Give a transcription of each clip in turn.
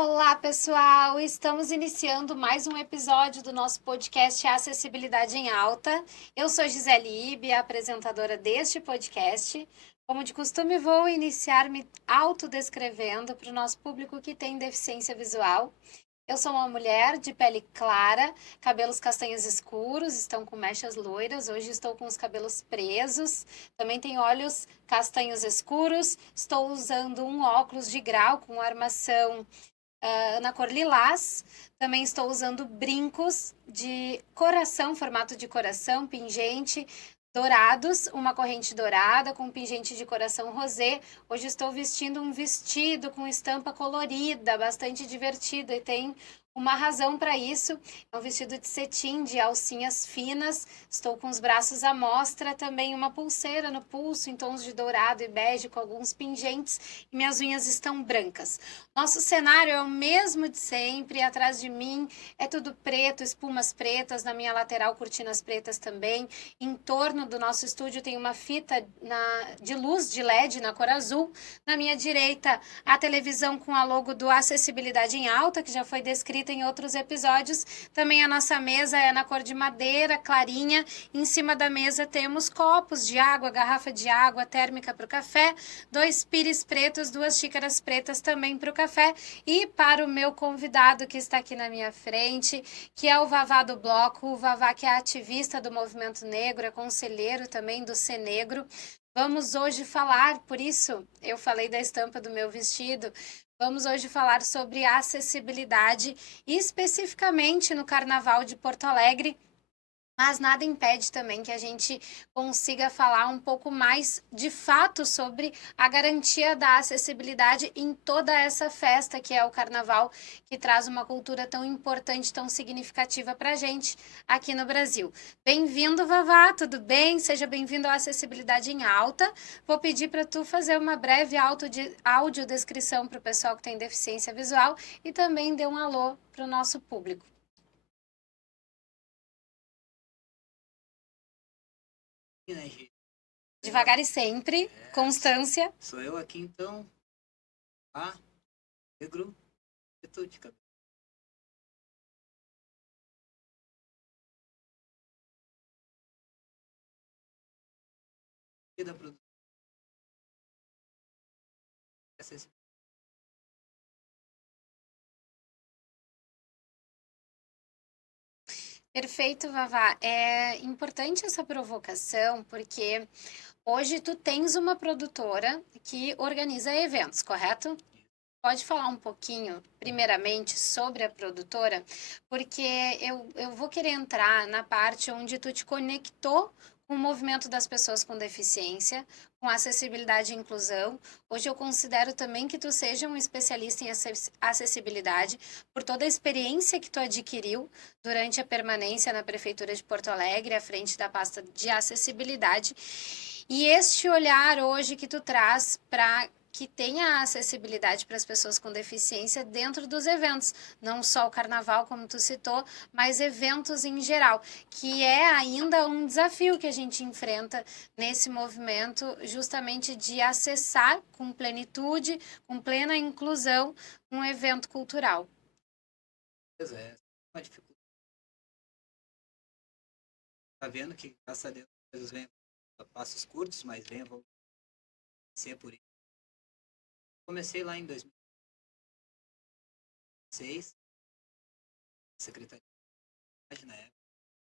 Olá, pessoal! Estamos iniciando mais um episódio do nosso podcast Acessibilidade em Alta. Eu sou Gisele Ibe, a apresentadora deste podcast. Como de costume, vou iniciar me autodescrevendo para o nosso público que tem deficiência visual. Eu sou uma mulher de pele clara, cabelos castanhos escuros, estão com mechas loiras. Hoje estou com os cabelos presos. Também tenho olhos castanhos escuros. Estou usando um óculos de grau com armação na cor lilás. Também estou usando brincos de coração, formato de coração, pingente, dourados, uma corrente dourada com pingente de coração rosé. Hoje estou vestindo um vestido com estampa colorida, bastante divertida e tem uma razão para isso. É um vestido de cetim, de alcinhas finas. Estou com os braços à mostra, também uma pulseira no pulso em tons de dourado e bege com alguns pingentes e minhas unhas estão brancas. Nosso cenário é o mesmo de sempre, atrás de mim é tudo preto, espumas pretas, na minha lateral cortinas pretas também. Em torno do nosso estúdio tem uma fita de luz de LED na cor azul. Na minha direita, a televisão com a logo do Acessibilidade em Alta, que já foi descrita em outros episódios. Também a nossa mesa é na cor de madeira, clarinha. Em cima da mesa temos copos de água, garrafa de água térmica para o café, 2 pires pretos, 2 xícaras pretas também para o café. E para o meu convidado que está aqui na minha frente, que é o Vavá do Bloco, o Vavá que é ativista do movimento negro, é conselheiro também do Ser Negro. Vamos hoje falar, por isso eu falei da estampa do meu vestido, vamos hoje falar sobre acessibilidade, especificamente no Carnaval de Porto Alegre. Mas nada impede também que a gente consiga falar um pouco mais de fato sobre a garantia da acessibilidade em toda essa festa que é o Carnaval, que traz uma cultura tão importante, tão significativa para a gente aqui no Brasil. Bem-vindo, Vavá, tudo bem? Seja bem-vindo à Acessibilidade em Alta. Vou pedir para tu fazer uma breve audiodescrição para o pessoal que tem deficiência visual e também dê um alô para o nosso público. Né, gente? Devagar e sempre, constância. Sou eu aqui então, negro, de cabelo. E da produção. Perfeito, Vavá. É importante essa provocação porque hoje tu tens uma produtora que organiza eventos, correto? Pode falar um pouquinho, primeiramente, sobre a produtora, porque eu vou querer entrar na parte onde tu te conectou com o movimento das pessoas com deficiência, com acessibilidade e inclusão. Hoje eu considero também que tu seja um especialista em acessibilidade, por toda a experiência que tu adquiriu durante a permanência na Prefeitura de Porto Alegre, à frente da pasta de acessibilidade. E este olhar hoje que tu traz para que tenha acessibilidade para as pessoas com deficiência dentro dos eventos, não só o carnaval, como tu citou, mas eventos em geral, que é ainda um desafio que a gente enfrenta nesse movimento, justamente de acessar com plenitude, com plena inclusão, um evento cultural. Pois é, uma dificuldade. Tá vendo que, graças a Deus, as coisas vêm a passos curtos, mas vem a ser por isso. Comecei lá em 2006, secretaria na época,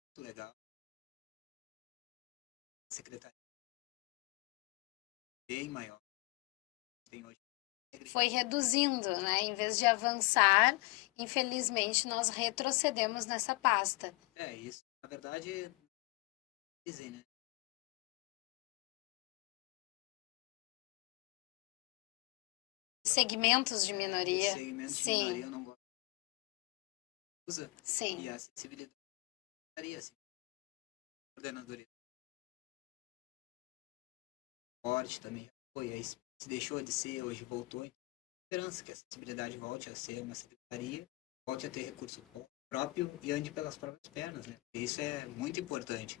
muito legal. Secretaria bem maior. Tem hoje. Foi reduzindo, né? Em vez de avançar, infelizmente nós retrocedemos nessa pasta. É, isso. Na verdade, dizem, né? Segmentos de minoria. Segmento de Sim, minoria eu não gosto. Usa. sim. E a acessibilidade estaria assim. Coordenadoria. Forte também foi, aí se deixou de ser, hoje voltou. Então, esperança que a acessibilidade volte a ser uma secretaria, volte a ter recurso próprio e ande pelas próprias pernas, né? Isso é muito importante.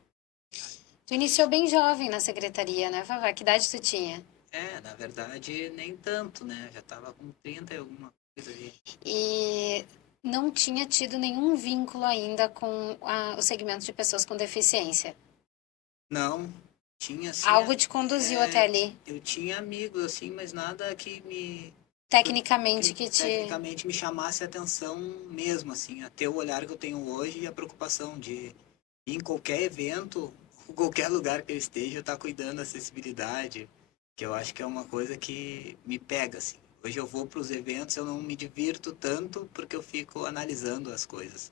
Tu iniciou bem jovem na secretaria, né, Vavá? Que idade tu tinha? É, na verdade, nem tanto, né? Já estava com 30 e alguma Coisa de- E não tinha tido nenhum vínculo ainda com o segmento de pessoas com deficiência. Não, tinha assim, Algo te conduziu até ali, eu tinha amigos assim, mas nada tecnicamente, que que te... tecnicamente me chamasse a atenção mesmo, assim, a ter o olhar que eu tenho hoje e a preocupação de ir em qualquer evento, qualquer lugar que eu esteja, eu estar cuidando da acessibilidade, que eu acho que é uma coisa que me pega, assim. Hoje eu vou para os eventos, eu não me divirto tanto porque eu fico analisando as coisas.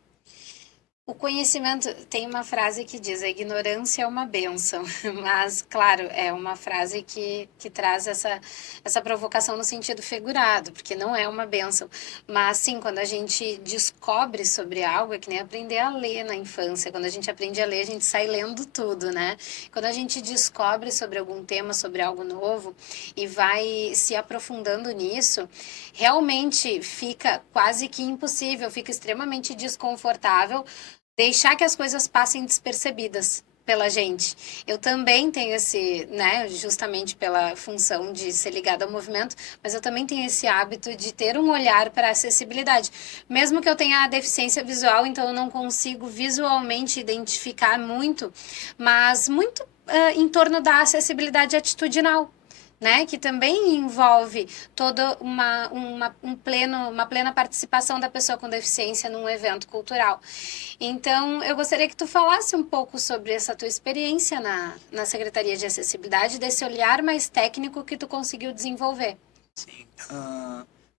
O conhecimento, tem uma frase que diz, a ignorância é uma bênção, mas, claro, é uma frase que traz essa provocação no sentido figurado, porque não é uma bênção, mas, sim, quando a gente descobre sobre algo, é que nem aprender a ler na infância, quando a gente aprende a ler, a gente sai lendo tudo, né? Quando a gente descobre sobre algum tema, sobre algo novo, e vai se aprofundando nisso, realmente fica quase que impossível, fica extremamente desconfortável deixar que as coisas passem despercebidas pela gente. Eu também tenho esse, né, justamente pela função de ser ligada ao movimento, mas eu também tenho esse hábito de ter um olhar para a acessibilidade. Mesmo que eu tenha a deficiência visual, então eu não consigo visualmente identificar muito, mas muito em torno da acessibilidade atitudinal, né, que também envolve toda uma plena participação da pessoa com deficiência num evento cultural. Então, eu gostaria que tu falasse um pouco sobre essa tua experiência na Secretaria de Acessibilidade, desse olhar mais técnico que tu conseguiu desenvolver. Sim.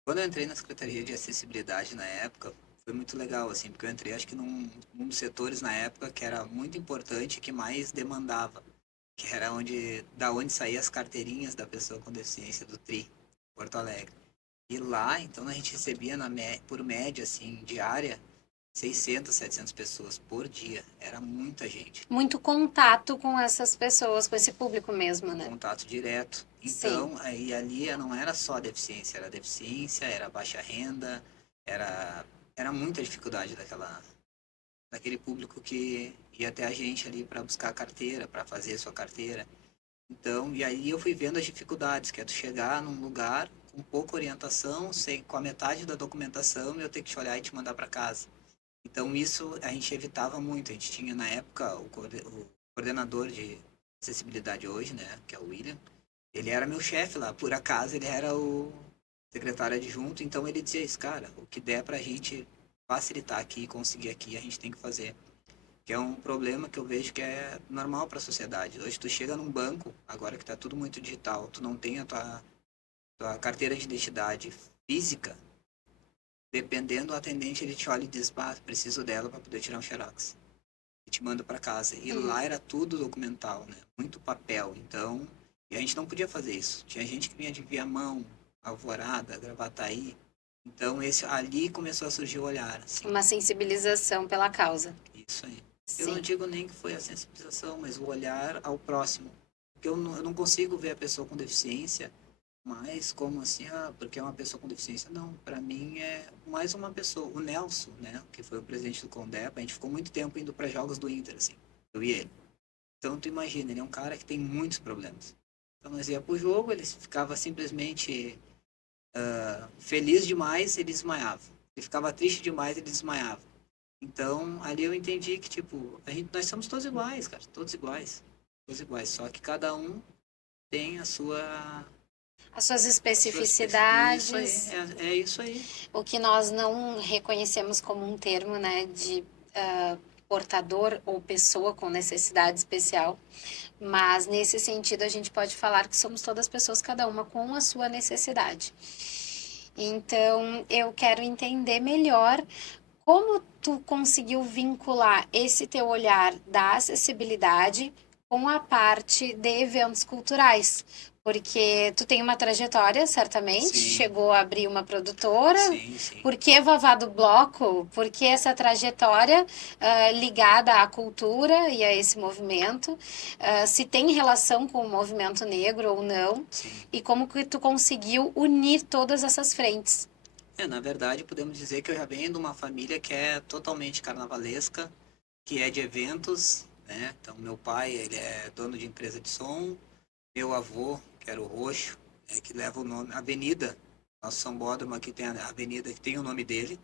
Quando eu entrei na Secretaria de Acessibilidade na época, foi muito legal, assim, porque eu entrei, acho que num dos setores na época que era muito importante, que mais demandava, que era da onde saíam as carteirinhas da pessoa com deficiência do TRI, Porto Alegre. E lá, então, a gente recebia por média, assim, diária, 600, 700 pessoas por dia. Era muita gente. Muito contato com essas pessoas, com esse público mesmo, né? Contato direto. Sim. Então, aí ali não era só deficiência, era baixa renda, era, era muita dificuldade daquele público que ia até a gente ali para buscar a carteira, para fazer a sua carteira. Então, e aí eu fui vendo as dificuldades, que é tu chegar num lugar com pouca orientação, sem, com a metade da documentação, e eu ter que te olhar e te mandar para casa. Então, isso a gente evitava muito. A gente tinha, na época, o coordenador de acessibilidade hoje, né, que é o William, ele era meu chefe lá. Por acaso, ele era o secretário adjunto, então ele dizia isso, cara, o que der pra gente facilitar aqui, conseguir aqui, a gente tem que fazer. Que é um problema que eu vejo que é normal para a sociedade. Hoje tu chega num banco, agora que está tudo muito digital, tu não tem a tua carteira de identidade física, dependendo do atendente, ele te olha e diz, pá, preciso dela para poder tirar um xerox. E te manda para casa. E Hum. lá era tudo documental, né? Muito papel. Então, e a gente não podia fazer isso. Tinha gente que vinha de Viamão, Alvorada, Gravataí. Então, ali começou a surgir o olhar, assim. Uma sensibilização pela causa. Isso aí. Eu não Sim. digo nem que foi a sensibilização, mas o olhar ao próximo. Porque eu não consigo ver a pessoa com deficiência mais como assim, porque é uma pessoa com deficiência. Não, para mim é mais uma pessoa. O Nelson, né, que foi o presidente do Condepa, a gente ficou muito tempo indo para jogos do Inter, assim, eu e ele. Então tu imagina, ele é um cara que tem muitos problemas. Então nós ia pro jogo, ele ficava simplesmente feliz demais, ele desmaiava. Ele ficava triste demais, ele desmaiava. Então, ali eu entendi que, tipo, nós somos todos iguais, cara, todos iguais. Todos iguais, só que cada um tem As suas Isso aí, especificidades, é isso aí. o que nós não reconhecemos como um termo, né, de portador ou pessoa com necessidade especial, mas nesse sentido a gente pode falar que somos todas pessoas, cada uma com a sua necessidade. Então, eu quero entender melhor como tu conseguiu vincular esse teu olhar da acessibilidade com a parte de eventos culturais? Porque tu tem uma trajetória, certamente, Sim, chegou a abrir uma produtora. sim, sim. Por que Vavá do Bloco? Por que essa trajetória ligada à cultura e a esse movimento? Se tem relação com o movimento negro ou não? Sim. E como que tu conseguiu unir todas essas frentes? Na verdade, podemos dizer que eu já venho de uma família que é totalmente carnavalesca, que é de eventos, né? Então, meu pai, ele é dono de empresa de som, meu avô, que era o Roxo, que leva o nome, Avenida Nosso sambódromo aqui tem a avenida que tem o nome dele,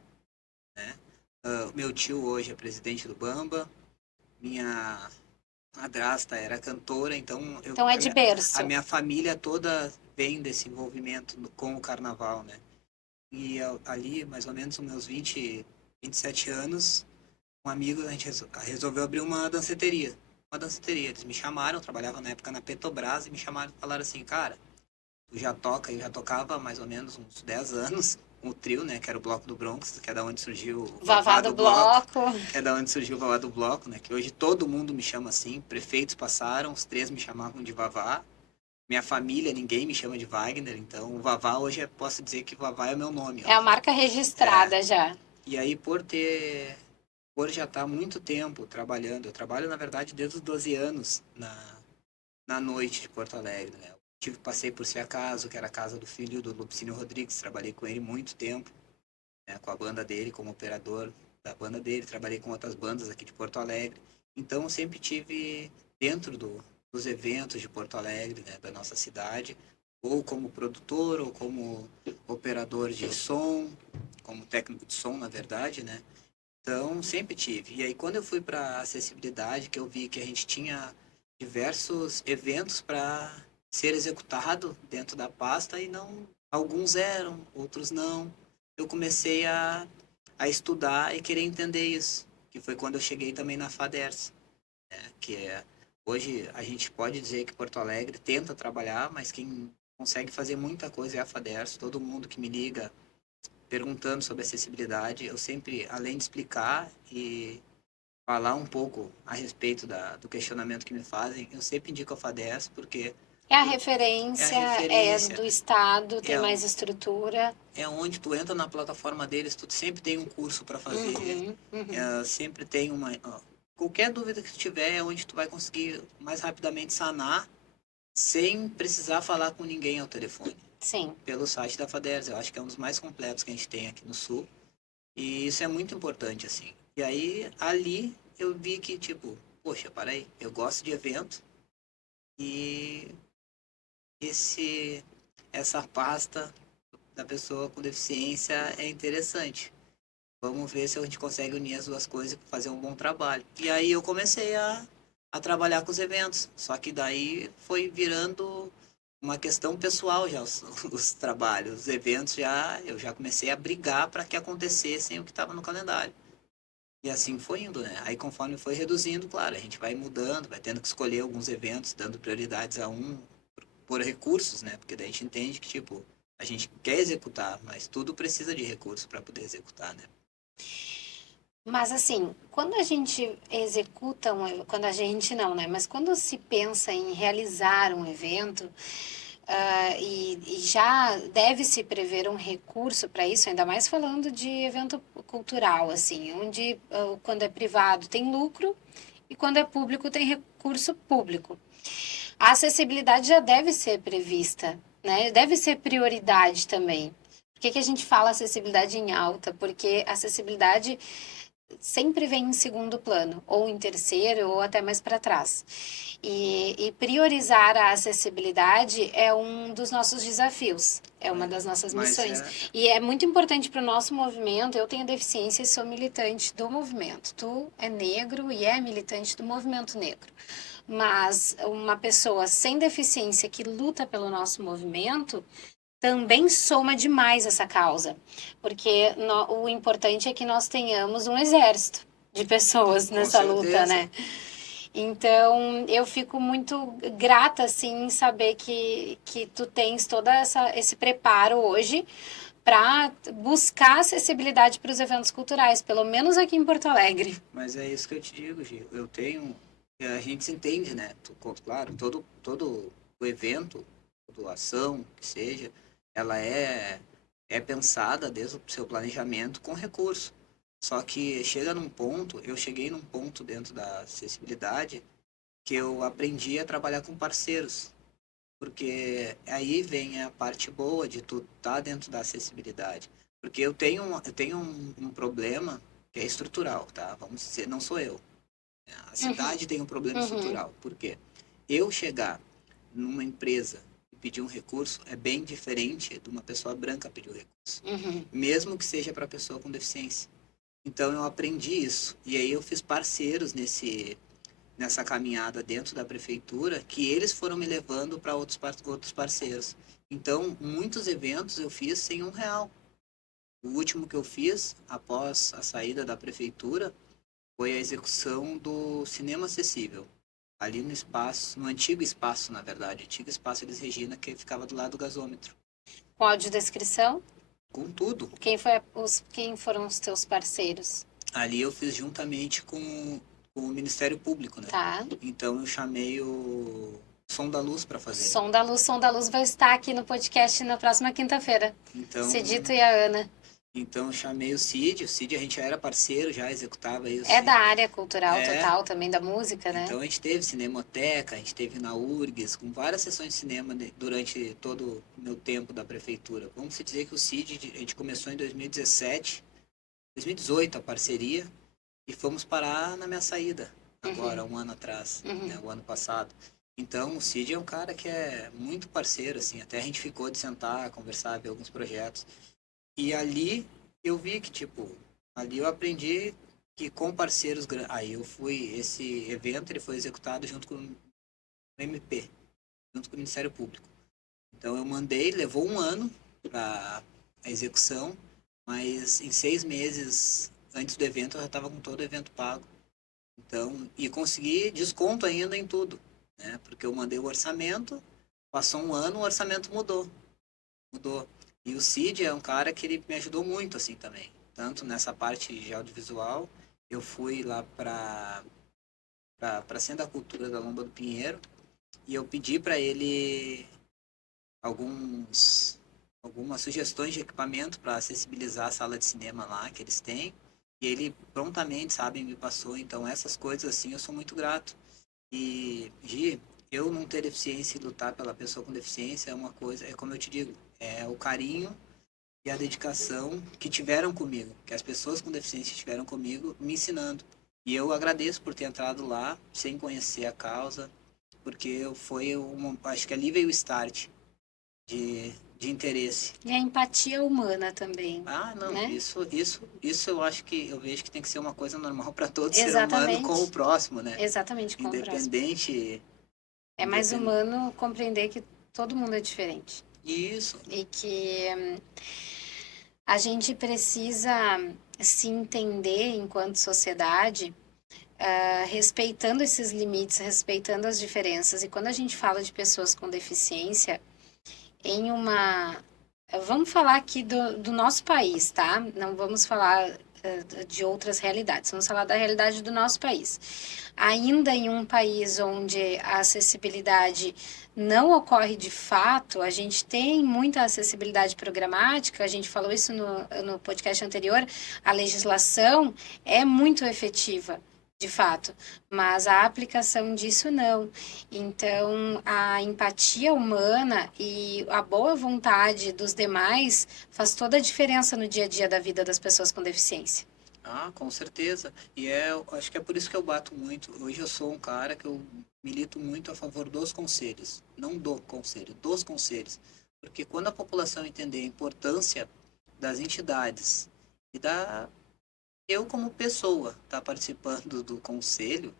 né? O meu tio hoje é presidente do Bamba. Minha madrasta era cantora, então Então é de a berço. minha família toda vem desse envolvimento com o carnaval, né? E ali, mais ou menos, nos meus 27 anos, um amigo, a gente resolveu abrir uma danceteria. Uma danceteria. Eles me chamaram, eu trabalhava na época na Petrobras, e me chamaram e falaram assim, cara, tu já toca, eu já tocava mais ou menos uns 10 anos com o trio, né, que era o Bloco do Bronx, que é da onde surgiu o Vavá Vavá do do Bloco, bloco. que é da onde surgiu o Vavá do Bloco, né, que hoje todo mundo me chama assim, prefeitos passaram, os três me chamavam de Vavá, minha família, ninguém me chama de Wagner, então o Vavá hoje posso dizer que Vavá é o meu nome É a hoje. marca É, registrada já. e aí por já estar há muito tempo trabalhando, eu trabalho na verdade desde os 12 anos na noite de Porto Alegre, né? Passei por Se Acaso, que era a casa do filho do Lupicínio Rodrigues, trabalhei com ele muito tempo, né, com a banda dele, como operador da banda dele, trabalhei com outras bandas aqui de Porto Alegre. Então, sempre tive dentro dos eventos de Porto Alegre, né, da nossa cidade, ou como produtor, ou como operador de som, como técnico de som, na verdade, né? Então, sempre tive. E aí, quando eu fui para acessibilidade, que eu vi que a gente tinha diversos eventos para ser executado dentro da pasta e não, alguns eram, outros não. Eu comecei a estudar e querer entender isso, que foi quando eu cheguei também na FADERS, né? Que é hoje a gente pode dizer que Porto Alegre tenta trabalhar, mas quem consegue fazer muita coisa é a FADERS. Todo mundo que me liga perguntando sobre acessibilidade, eu sempre, além de explicar e falar um pouco a respeito do questionamento que me fazem, eu sempre indico a FADES porque É a é a referência, é referência, do estado, tem é, mais estrutura. é onde tu entra na plataforma deles, tu sempre tem um curso para fazer, Uhum, uhum. sempre tem qualquer dúvida que tu tiver é onde tu vai conseguir mais rapidamente sanar sem precisar falar com ninguém ao telefone. Sim. Pelo site da FADERS, eu acho que é um dos mais completos que a gente tem aqui no Sul. E isso é muito importante, assim. E aí, ali, eu vi que, tipo, poxa, peraí, eu gosto de evento e esse, essa pasta da pessoa com deficiência é interessante. Vamos ver se a gente consegue unir as duas coisas e fazer um bom trabalho. E aí eu comecei a trabalhar com os eventos. Só que daí foi virando uma questão pessoal já, os trabalhos. Os eventos eu já comecei a brigar para que acontecessem o que estava no calendário. E assim foi indo, né? Aí conforme foi reduzindo, claro, a gente vai mudando, vai tendo que escolher alguns eventos, dando prioridades a um por recursos, né? Porque daí a gente entende que, tipo, a gente quer executar, mas tudo precisa de recurso para poder executar, né? Mas assim, quando a gente executa quando a gente não, né? Mas quando se pensa em realizar um evento, e já deve-se prever um recurso para isso, ainda mais falando de evento cultural, assim, onde quando é privado tem lucro e quando é público tem recurso público. A acessibilidade já deve ser prevista, né? Deve ser prioridade também. Por que que a gente fala acessibilidade em alta? Porque acessibilidade sempre vem em segundo plano, ou em terceiro, ou até mais para trás. E priorizar a acessibilidade é um dos nossos desafios, é uma das nossas Mas missões. E é muito importante para o nosso movimento. Eu tenho deficiência e sou militante do movimento. Tu é negro e é militante do movimento negro. Mas uma pessoa sem deficiência que luta pelo nosso movimento também soma demais essa causa, porque o importante é que nós tenhamos um exército de pessoas com nessa luta, certeza. né? Então, eu fico muito grata, assim, em saber que tu tens esse preparo hoje para buscar acessibilidade para os eventos culturais, pelo menos aqui em Porto Alegre. Mas é isso que eu te digo, Gil. Eu tenho. A gente se entende, né? Claro, todo o evento, toda ação que seja, ela é pensada desde o seu planejamento com recurso. Só que chega num ponto, eu cheguei num ponto dentro da acessibilidade que eu aprendi a trabalhar com parceiros. Porque aí vem a parte boa de tu estar dentro da acessibilidade. Porque eu tenho um problema que é estrutural, tá? Vamos dizer, não sou eu. A Uhum, cidade tem um problema uhum, estrutural. Por quê? Eu chegar numa empresa e pedir um recurso é bem diferente de uma pessoa branca pedir o recurso, Uhum. mesmo que seja para pessoa com deficiência. Então eu aprendi isso e aí eu fiz parceiros nessa caminhada dentro da prefeitura, que eles foram me levando para outros parceiros. Então muitos eventos eu fiz sem R$ 1. O último que eu fiz após a saída da prefeitura foi a execução do cinema acessível. Ali no espaço, no antigo espaço, na verdade, antigo espaço Elis Regina, que ficava do lado do gasômetro. Com audiodescrição? Com tudo. Quem foram os teus parceiros? Ali eu fiz juntamente com o Ministério Público, né? Tá. Então eu chamei o Som da Luz para fazer. Som da Luz vai estar aqui no podcast na próxima quinta-feira. Então, Cidito e a Ana. então eu chamei o Cid a gente já era parceiro, já executava aí o É Cid. da área cultural É. total, também da música, né? Então a gente teve Cinemoteca, a gente teve na URGS, com várias sessões de cinema durante todo o meu tempo da prefeitura. Vamos se dizer que o Cid, a gente começou em 2017, 2018 a parceria, e fomos parar na minha saída, agora, um ano atrás, né, o ano passado. Então o Cid é um cara que é muito parceiro, assim, até a gente ficou de sentar, conversar, ver alguns projetos. E ali eu vi que, tipo, ali eu aprendi que com parceiros aí esse evento ele foi executado junto com o MP, junto com o Ministério Público. Então eu mandei, levou um ano para a execução, mas em 6 meses antes do evento eu já estava com todo o evento pago. Então, e consegui desconto ainda em tudo, né? Porque eu mandei o orçamento, passou um ano, o orçamento mudou. E o Cid é um cara que ele me ajudou muito assim também, tanto nessa parte de audiovisual. Eu fui lá para Centro da Cultura da Lomba do Pinheiro e eu pedi para ele algumas sugestões de equipamento para acessibilizar a sala de cinema lá que eles têm. E ele prontamente, sabe, me passou. Então essas coisas assim eu sou muito grato. E Gi, eu não ter deficiência e lutar pela pessoa com deficiência é uma coisa, é como eu te digo, é o carinho e a dedicação que tiveram comigo, que as pessoas com deficiência tiveram comigo, me ensinando. E eu agradeço por ter entrado lá sem conhecer a causa, porque acho que ali veio o start de interesse. E a empatia humana também, Ah, não, né? isso eu acho que eu vejo que tem que ser uma coisa normal para todo ser Exatamente. humano com o próximo, né? Exatamente, com o próximo. Independente. É mais humano compreender que todo mundo é diferente. Isso. E que a gente precisa se entender enquanto sociedade, respeitando esses limites, respeitando as diferenças. E quando a gente fala de pessoas com deficiência, em uma. Vamos falar aqui do nosso país, tá? Não vamos falar de outras realidades, vamos falar da realidade do nosso país. Ainda em um país onde a acessibilidade não ocorre de fato, a gente tem muita acessibilidade programática, a gente falou isso no podcast anterior, a legislação é muito efetiva, de fato, mas a aplicação disso não. Então, a empatia humana e a boa vontade dos demais faz toda a diferença no dia a dia da vida das pessoas com deficiência. Ah, com certeza. E acho que é por isso que eu bato muito. Hoje eu sou um cara que eu milito muito a favor dos conselhos, não do conselho, dos conselhos. Porque quando a população entender a importância das entidades e eu como pessoa estar participando do conselho,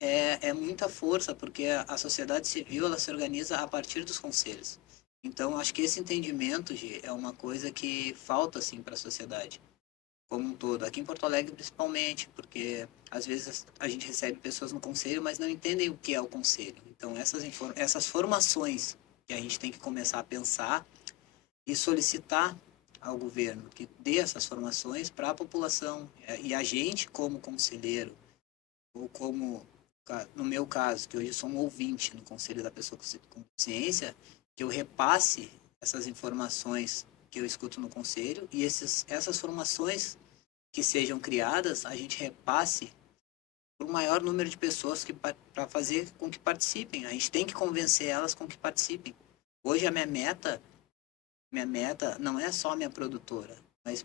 é muita força, porque a sociedade civil ela se organiza a partir dos conselhos. Então, acho que esse entendimento, Gi, é uma coisa que falta assim para a sociedade como um todo. Aqui em Porto Alegre, principalmente, porque às vezes a gente recebe pessoas no conselho, mas não entendem o que é o conselho. Então, essas formações que a gente tem que começar a pensar e solicitar ao governo que dê essas formações para a população. E a gente, como conselheiro, ou como, no meu caso, que hoje eu sou um ouvinte no Conselho da Pessoa com Deficiência, que eu repasse essas informações que eu escuto no Conselho e essas formações que sejam criadas, a gente repasse para o maior número de pessoas para fazer com que participem. A gente tem que convencer elas com que participem. Hoje a minha meta não é só a minha produtora, mas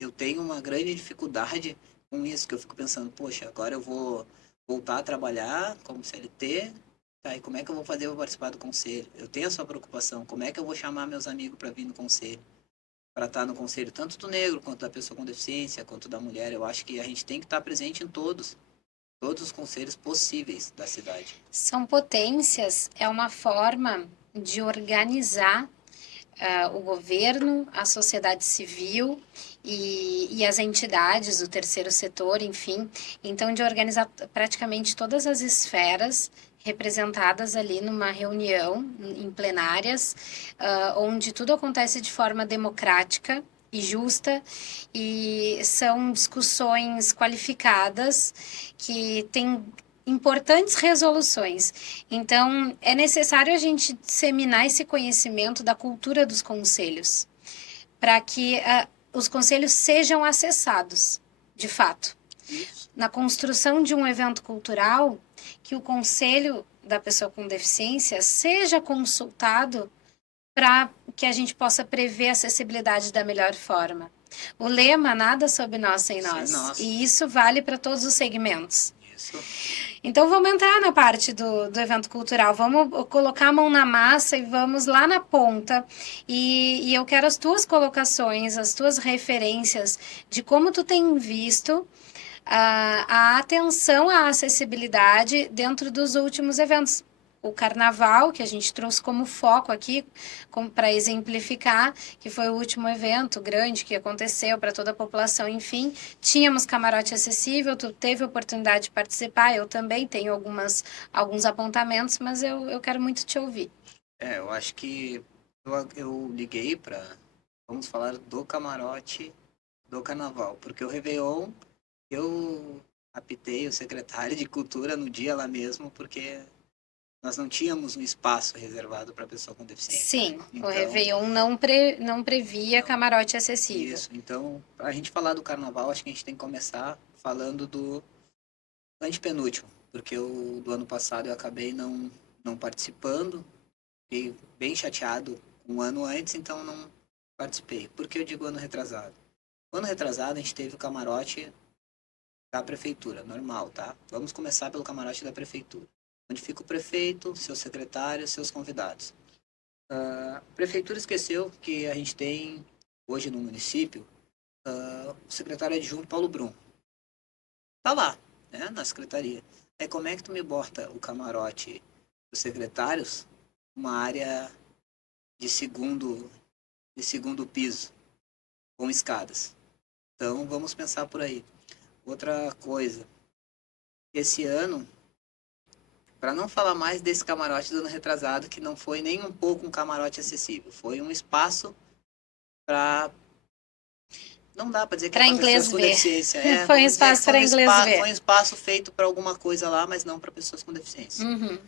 eu tenho uma grande dificuldade com isso, que eu fico pensando, poxa, agora eu vou voltar a trabalhar como CLT, Tá, e como é que eu vou fazer para participar do conselho? Eu tenho essa preocupação. Como é que eu vou chamar meus amigos para vir no conselho? Para estar no conselho, tanto do negro, quanto da pessoa com deficiência, quanto da mulher. Eu acho que a gente tem que estar presente em todos os conselhos possíveis da cidade. São potências, é uma forma de organizar o governo, a sociedade civil e as entidades do terceiro setor, enfim. Então, de organizar praticamente todas as esferas representadas ali numa reunião, em plenárias, onde tudo acontece de forma democrática e justa, e são discussões qualificadas que têm importantes resoluções. Então, é necessário a gente disseminar esse conhecimento da cultura dos conselhos, para que os conselhos sejam acessados, de fato. Isso. Na construção de um evento cultural, que o conselho da pessoa com deficiência seja consultado para que a gente possa prever a acessibilidade da melhor forma. O lema, nada sob nós sem Sem nós. nós. E isso vale para todos os segmentos. Isso. Então vamos entrar na parte do evento cultural, vamos colocar a mão na massa e vamos lá na ponta. E eu quero as tuas colocações, as tuas referências de como tu tem visto a atenção à acessibilidade dentro dos últimos eventos. O carnaval, que a gente trouxe como foco aqui, para exemplificar, que foi o último evento grande que aconteceu para toda a população, enfim. Tínhamos camarote acessível, tu teve a oportunidade de participar, eu também tenho alguns apontamentos, mas eu quero muito te ouvir. Eu acho que eu liguei para, vamos falar do camarote do carnaval, porque o Réveillon eu apitei o secretário de cultura no dia lá mesmo, porque nós não tínhamos um espaço reservado para pessoa com deficiência, né? Sim, o Então, Réveillon não previa não, camarote acessível. isso. Então, para a gente falar do carnaval, acho que a gente tem que começar falando do antepenúltimo, porque o do ano passado eu acabei não participando, fiquei bem chateado um ano antes, então não participei. Por que eu digo ano retrasado? O ano retrasado a gente teve o camarote da prefeitura, normal, tá? Vamos começar pelo camarote da prefeitura, onde fica o prefeito, seus secretários, seus convidados. A prefeitura esqueceu que a gente tem hoje no município o secretário adjunto Paulo Brum. Tá lá, né, na secretaria. É como é que tu me bota o camarote dos secretários numa área de segundo piso, com escadas? Então vamos pensar por aí. Outra coisa, esse ano, para não falar mais desse camarote do ano retrasado, que não foi nem um pouco um camarote acessível, foi um espaço para. Não dá para dizer que é Para para inglês pessoas com ver. deficiência. Foi um Vamos dizer que espaço para inglês foi um ver. espaço feito para alguma coisa lá, mas não para pessoas com deficiência. Uhum.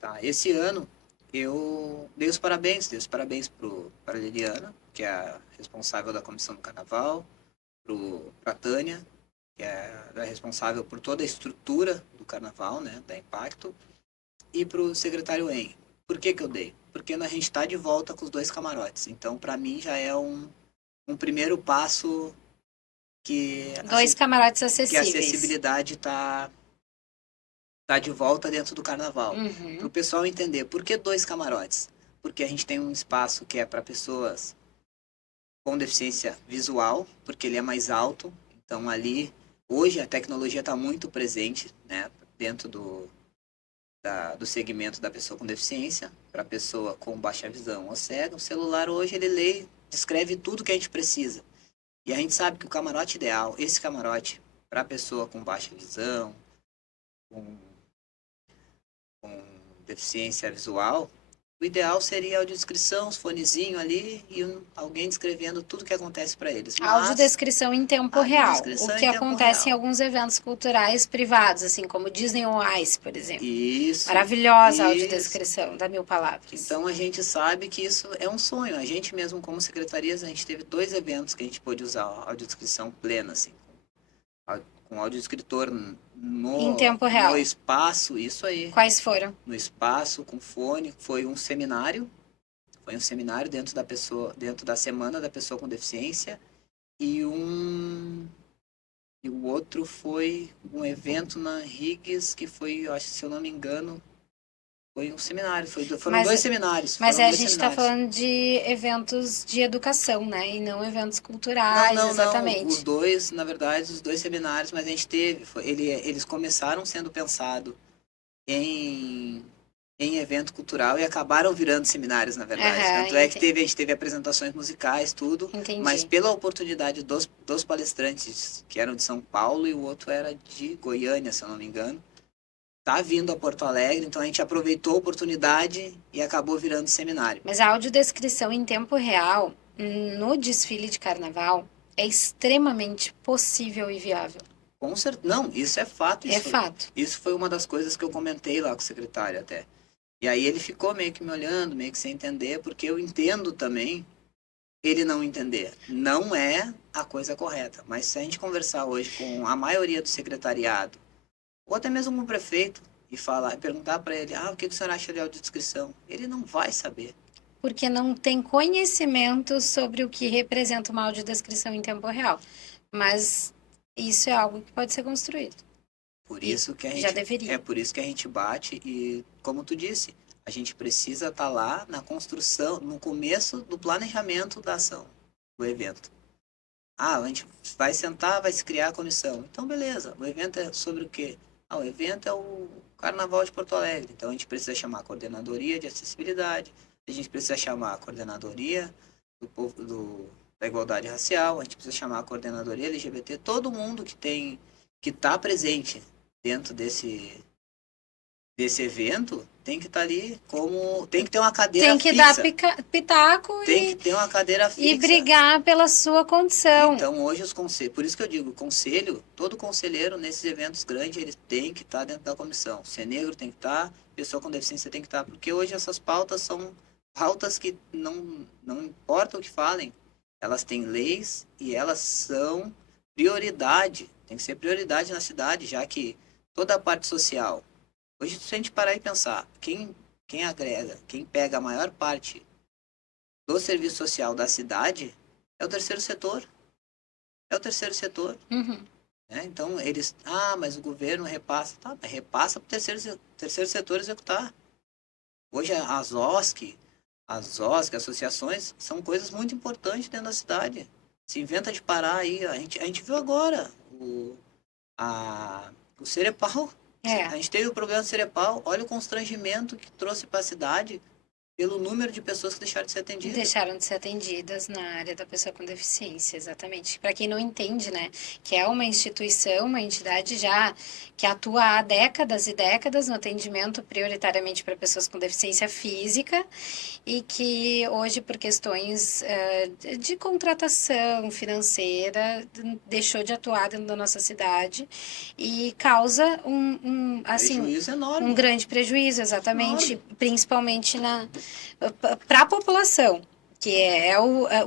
Tá, esse ano eu dei os parabéns para a Liliana, que é a responsável da comissão do carnaval, para a Tânia, que é a responsável por toda a estrutura do carnaval, né, da Impacto, e para o secretário En. Por que eu dei? Porque a gente está de volta com os dois camarotes. Então, para mim, já é um primeiro passo que, Dois camarotes que a acessíveis. acessibilidade tá de volta dentro do carnaval. Para o Uhum. pessoal entender por que dois camarotes. Porque a gente tem um espaço que é para pessoas com deficiência visual, porque ele é mais alto. Então, ali, hoje a tecnologia está muito presente, né, dentro do segmento da pessoa com deficiência, para a pessoa com baixa visão ou cega. O celular hoje ele lê, descreve tudo que a gente precisa. E a gente sabe que o camarote ideal, esse camarote, para a pessoa com baixa visão, com, com deficiência visual, o ideal seria a audiodescrição, os fonezinhos ali e alguém descrevendo tudo que acontece para eles. Mas Audiodescrição em tempo a real. O audiodescrição que em tempo acontece em real. alguns eventos culturais privados, assim como Disney on Ice, por exemplo. Isso, Maravilhosa a isso. audiodescrição, da mil palavras. Então a gente sabe que isso é um sonho. A gente mesmo como secretarias, a gente teve 2 eventos que a gente pôde usar a audiodescrição plena, assim, com audiodescritor Em no, tempo no real. espaço, isso aí, Quais foram? no espaço, com fone. Foi um seminário dentro da semana da pessoa com deficiência e o outro foi um evento na Riggs que foi, eu acho, se eu não me engano, Foi um seminário, foram Mas- dois seminários. Mas foram a dois gente está seminários. falando de eventos de educação, né? E não eventos Não, culturais, não, não. Os exatamente. dois, na verdade, os dois seminários, mas a gente teve. Eles começaram sendo pensados em, em evento cultural e acabaram virando seminários, na verdade. Aham, Tanto é que a gente teve apresentações musicais, tudo, mas entendi. pela oportunidade dos palestrantes, que eram de São Paulo e o outro era de Goiânia, se eu não me engano, tá vindo a Porto Alegre, então a gente aproveitou a oportunidade e acabou virando seminário. Mas a audiodescrição em tempo real, no desfile de carnaval, é extremamente possível e viável. Com certeza. Não, isso é fato. É fato. Isso foi uma das coisas que eu comentei lá com o secretário até. E aí ele ficou meio que me olhando, meio que sem entender, porque eu entendo também ele não entender. Não é a coisa correta. Mas se a gente conversar hoje com a maioria do secretariado, ou até mesmo com o prefeito, e falar, perguntar para ele, o que o senhor acha de audiodescrição? Ele não vai saber. Porque não tem conhecimento sobre o que representa uma audiodescrição em tempo real. Mas isso é algo que pode ser construído. Por E isso que a já gente, deveria. é por isso que a gente bate e, como tu disse, a gente precisa estar lá na construção, no começo do planejamento da ação, do evento. A gente vai sentar, vai se criar a comissão. Então, beleza. O evento é sobre o quê? O evento é o Carnaval de Porto Alegre. Então, a gente precisa chamar a coordenadoria de acessibilidade, a gente precisa chamar a coordenadoria do povo, da igualdade racial, a gente precisa chamar a coordenadoria LGBT, todo mundo que está presente dentro desse evento tem que estar ali tem que ter uma cadeira Tem que fixa. dar pitaco Tem que ter uma cadeira fixa. e brigar pela sua condição. Então, hoje os conselhos, por isso que eu digo, todo conselheiro nesses eventos grandes, ele tem que estar dentro da comissão. Se é negro, tem que estar, pessoa com deficiência tem que estar, porque hoje essas pautas são pautas que não importa o que falem, elas têm leis e elas são prioridade, tem que ser prioridade na cidade, já que toda a parte social, hoje se a gente parar e pensar, quem agrega, quem pega a maior parte do serviço social da cidade é o terceiro setor. É o terceiro setor. Uhum. Né? Então, mas o governo repassa. Tá, mas repassa para o terceiro setor executar. Hoje, as associações, são coisas muito importantes dentro da cidade. Se inventa de parar aí. A gente viu agora o Cerepau. É. A gente teve o problema do Cerepau. Olha o constrangimento que trouxe para a cidade pelo número de pessoas que deixaram de ser atendidas. Deixaram de ser atendidas na área da pessoa com deficiência, exatamente. Para quem não entende, né, que é uma instituição, uma entidade já que atua há décadas e décadas no atendimento prioritariamente para pessoas com deficiência física e que hoje, por questões de contratação financeira, deixou de atuar dentro da nossa cidade e causa Prejuízo enorme. um grande prejuízo, exatamente, principalmente para a população, que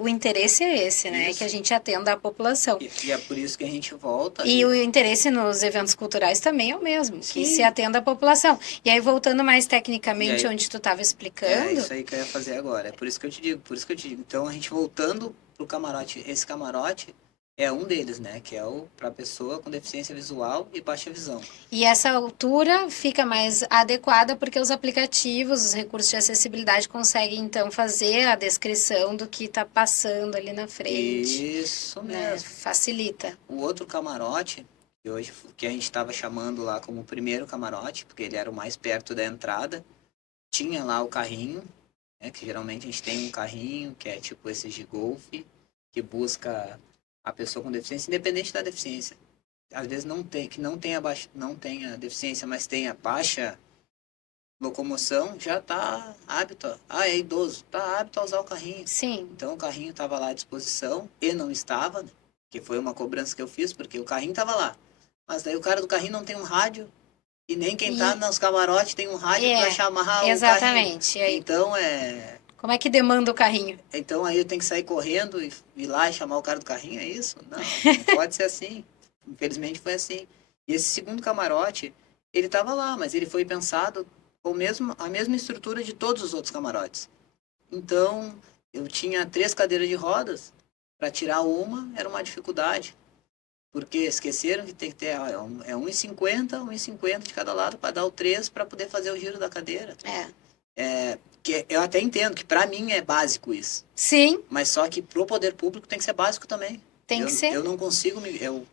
o interesse é esse, né? Isso. Que a gente atenda a população. E é por isso que a gente volta. E o interesse nos eventos culturais também é o mesmo, que Sim. se atenda a população. E aí, voltando mais tecnicamente, E aí- onde tu estava É explicando, isso aí que eu ia fazer agora. É por isso que eu te digo, por isso que eu te digo. Então, a gente voltando pro camarote, esse camarote é um deles, né? Que é para pessoa com deficiência visual e baixa visão. e essa altura fica mais adequada porque os aplicativos, os recursos de acessibilidade conseguem, então, fazer a descrição do que está passando ali na frente. Isso Né? mesmo. Facilita. O outro camarote, que a gente estava chamando lá como o primeiro camarote, porque ele era o mais perto da entrada, tinha lá o carrinho, né? Que geralmente a gente tem um carrinho, que é tipo esses de golfe, que busca a pessoa com deficiência, independente da deficiência. Às vezes não tenha deficiência, mas tenha baixa locomoção, já está hábito. É idoso, está hábito a usar o carrinho. Sim. Então o carrinho estava lá à disposição e não estava, né? Que foi uma cobrança que eu fiz, porque o carrinho estava lá. Mas daí o cara do carrinho não tem um rádio e nem quem está nos camarotes tem um rádio para chamar exatamente. o carrinho. Então Como é que demanda o carrinho? Então aí eu tenho que sair correndo e ir lá e chamar o cara do carrinho, é isso? Não pode ser assim. Infelizmente foi assim. E esse segundo camarote, ele estava lá, mas ele foi pensado com a mesma estrutura de todos os outros camarotes. Então, eu tinha 3 cadeiras de rodas, para tirar uma era uma dificuldade. porque esqueceram que tem que ter é 1,50, 1,50 de cada lado para dar o 3 para poder fazer o giro da cadeira. Que eu até entendo que para mim é básico isso. Sim. Mas só que pro poder público tem que ser básico também. Tem que ser. Eu não consigo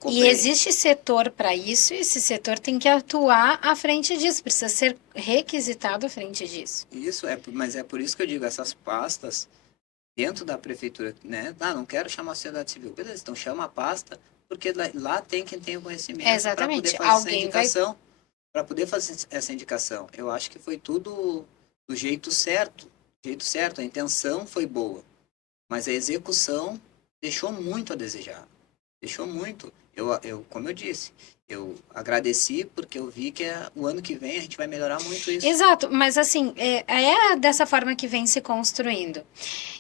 E existe setor para isso, e esse setor tem que atuar à frente disso, precisa ser requisitado à frente disso. Isso, mas é por isso que eu digo, essas pastas dentro da prefeitura, né? Não quero chamar a sociedade civil. Beleza, então chama a pasta, porque lá tem quem tem o conhecimento para poder fazer essa indicação. Para poder fazer essa indicação. Eu acho que foi tudo do jeito certo. A intenção foi boa. Mas a execução deixou muito a desejar. Deixou muito. Como eu disse, eu agradeci porque eu vi que o ano que vem a gente vai melhorar muito isso. Exato, mas assim, é dessa forma que vem se construindo.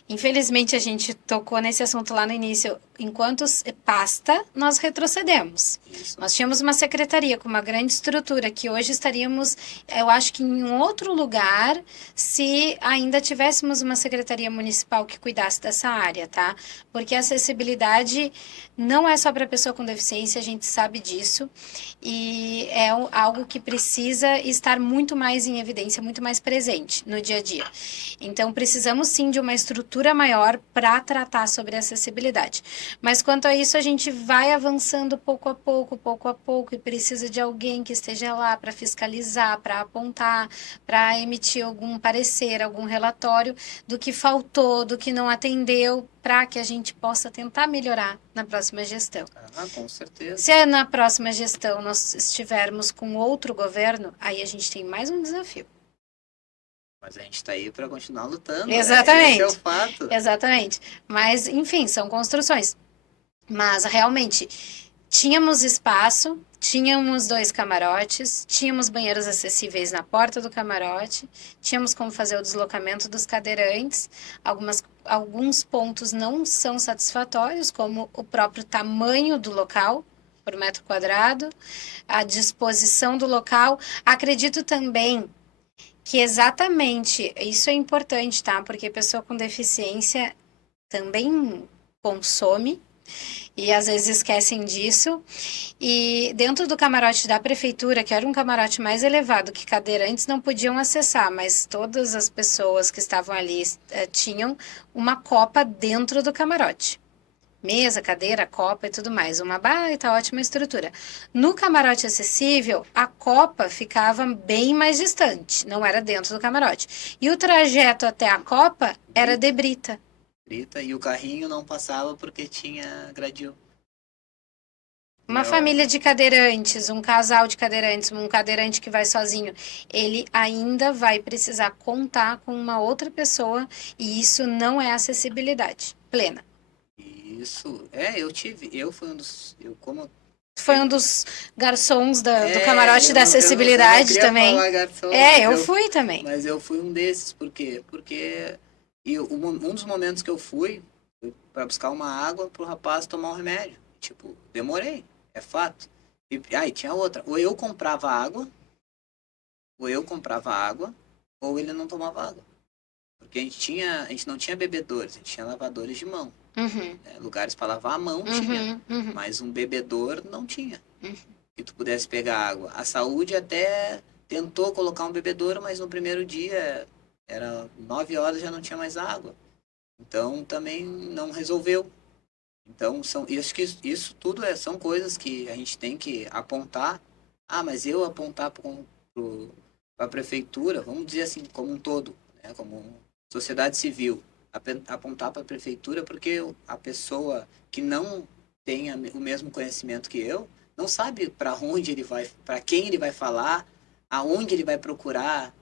Infelizmente, a gente tocou nesse assunto lá no início. Enquanto pasta, nós retrocedemos. Isso. Nós tínhamos uma secretaria com uma grande estrutura, que hoje estaríamos, eu acho que em um outro lugar, se ainda tivéssemos uma secretaria municipal que cuidasse dessa área, tá? Porque a acessibilidade não é só para pessoa com deficiência, a gente sabe disso, e é algo que precisa estar muito mais em evidência, muito mais presente no dia a dia. Então, precisamos sim de uma estrutura maior para tratar sobre acessibilidade. Mas quanto a isso, a gente vai avançando pouco a pouco, e precisa de alguém que esteja lá para fiscalizar, para apontar, para emitir algum parecer, algum relatório do que faltou, do que não atendeu, para que a gente possa tentar melhorar na próxima gestão. Com certeza. Se na próxima gestão nós estivermos com outro governo, aí a gente tem mais um desafio. Mas a gente está aí para continuar lutando. Exatamente. Esse é o fato. Exatamente. Mas, enfim, são construções. Mas, realmente, tínhamos espaço, tínhamos 2 camarotes, tínhamos banheiros acessíveis na porta do camarote, tínhamos como fazer o deslocamento dos cadeirantes. Alguns pontos não são satisfatórios, como o próprio tamanho do local, por metro quadrado, a disposição do local. Acredito também que exatamente, isso é importante, tá? Porque pessoa com deficiência também consome e às vezes esquecem disso. E dentro do camarote da prefeitura, que era um camarote mais elevado, que cadeirantes não podiam acessar, mas todas as pessoas que estavam ali tinham uma copa dentro do camarote. Mesa, cadeira, copa e tudo mais. Uma baita, ótima estrutura. No camarote acessível, a copa ficava bem mais distante, não era dentro do camarote. E o trajeto até a copa era de brita. E o carrinho não passava porque tinha gradil. Uma família de cadeirantes, um casal de cadeirantes, um cadeirante que vai sozinho, ele ainda vai precisar contar com uma outra pessoa e isso não é acessibilidade plena. Isso, eu fui um dos, Foi um dos garçons do camarote da acessibilidade também. Garçom, eu fui também. Mas eu fui um desses, por quê? Porque um dos momentos que eu fui para buscar uma água pro rapaz tomar um remédio. Tipo, demorei, é fato. E tinha outra, ou eu comprava água, ou ele não tomava água. Porque a gente não tinha bebedores, a gente tinha lavadores de mão. Uhum. Lugares para lavar a mão tinha, mas um bebedor não tinha. Que tu pudesse pegar água. A saúde até tentou colocar um bebedouro, mas no primeiro dia, era 9 horas, já não tinha mais água. Então, também não resolveu. Então, isso tudo são coisas que a gente tem que apontar. Mas eu apontar para a prefeitura, vamos dizer assim, como um todo, né, como sociedade civil, apontar para a prefeitura, porque a pessoa que não tem o mesmo conhecimento que eu, não sabe para onde ele vai, para quem ele vai falar, aonde ele vai procurar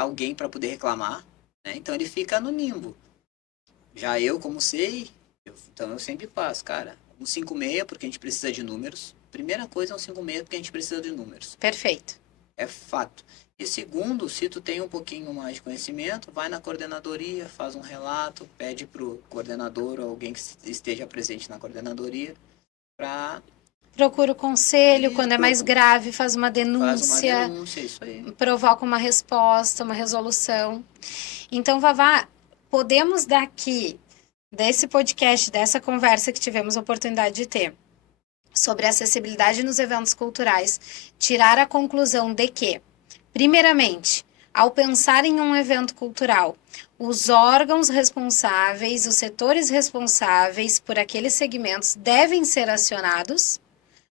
alguém para poder reclamar, né? Então ele fica no limbo. Já eu, como sei, então eu sempre passo, cara, um 56 porque a gente precisa de números. Primeira coisa é um 56 porque a gente precisa de números. Perfeito. É fato. E segundo, se tu tem um pouquinho mais de conhecimento, vai na coordenadoria, faz um relato, pede pro coordenador ou alguém que esteja presente na coordenadoria para... Procura o conselho, quando é mais grave, faz uma denúncia. Faz uma denúncia, isso aí. Provoca uma resposta, uma resolução. Então, Vavá, podemos daqui desse podcast, dessa conversa que tivemos a oportunidade de ter sobre acessibilidade nos eventos culturais, tirar a conclusão de que, primeiramente, ao pensar em um evento cultural, os órgãos responsáveis, os setores responsáveis por aqueles segmentos devem ser acionados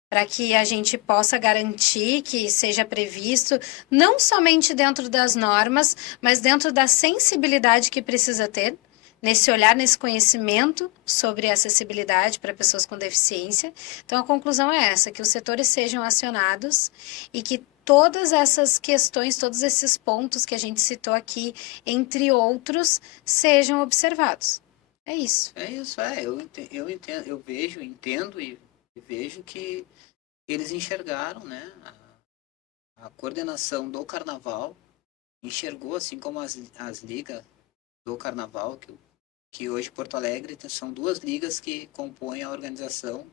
para que a gente possa garantir que seja previsto, não somente dentro das normas, mas dentro da sensibilidade que precisa ter, nesse olhar, nesse conhecimento sobre acessibilidade para pessoas com deficiência. Então, a conclusão é essa, que os setores sejam acionados e que todas essas questões, todos esses pontos que a gente citou aqui, entre outros, sejam observados. É isso. É isso, eu entendo, eu vejo, entendo e vejo que eles enxergaram, né, a coordenação do carnaval, enxergou, assim como as ligas do carnaval, que hoje Porto Alegre são duas ligas que compõem a organização,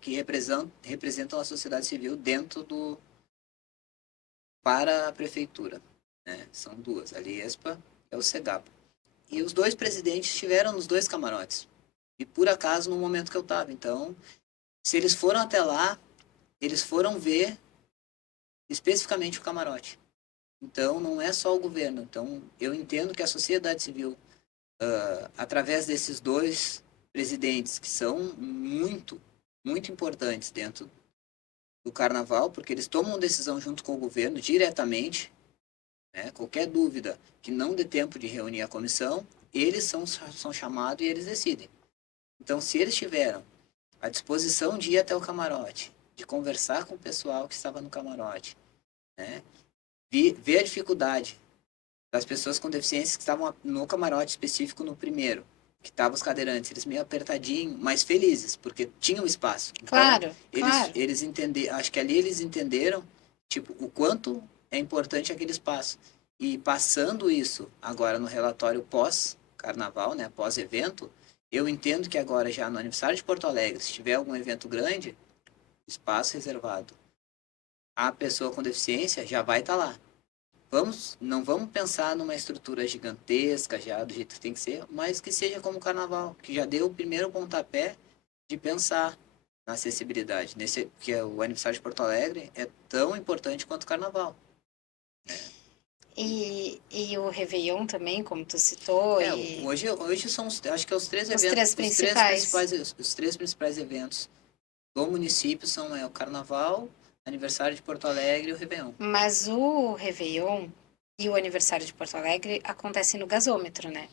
que representam a sociedade civil dentro para a prefeitura, né? São duas, a Liespa e o Segapa. E os dois presidentes estiveram nos dois camarotes. E por acaso no momento que eu estava. Então, se eles foram até lá, eles foram ver especificamente o camarote. Então, não é só o governo. Então, eu entendo que a sociedade civil, através desses dois presidentes, que são muito, muito importantes dentro do carnaval, porque eles tomam decisão junto com o governo diretamente, né? Qualquer dúvida que não dê tempo de reunir a comissão, eles são chamados e eles decidem. Então, se eles tiveram a disposição de ir até o camarote, de conversar com o pessoal que estava no camarote, né? Ver a dificuldade das pessoas com deficiência que estavam no camarote específico no primeiro, que estavam os cadeirantes, eles meio apertadinhos, mas felizes, porque tinham espaço. Então, Claro, claro. eles entenderam, acho que ali eles entenderam, tipo, o quanto é importante aquele espaço. E passando isso agora no relatório pós-carnaval, né, pós-evento, eu entendo que agora já no aniversário de Porto Alegre, se tiver algum evento grande, espaço reservado a pessoa com deficiência já vai estar lá. Não vamos pensar numa estrutura gigantesca já do jeito que tem que ser, mas que seja como o carnaval, que já deu o primeiro pontapé de pensar na acessibilidade, que é o aniversário de Porto Alegre é tão importante quanto o carnaval. E o Réveillon também, como tu citou. Hoje são acho que os três os eventos, três principais. os três principais eventos do município são o carnaval, aniversário de Porto Alegre e o Réveillon. Mas o Réveillon e o aniversário de Porto Alegre acontecem no gasômetro, né?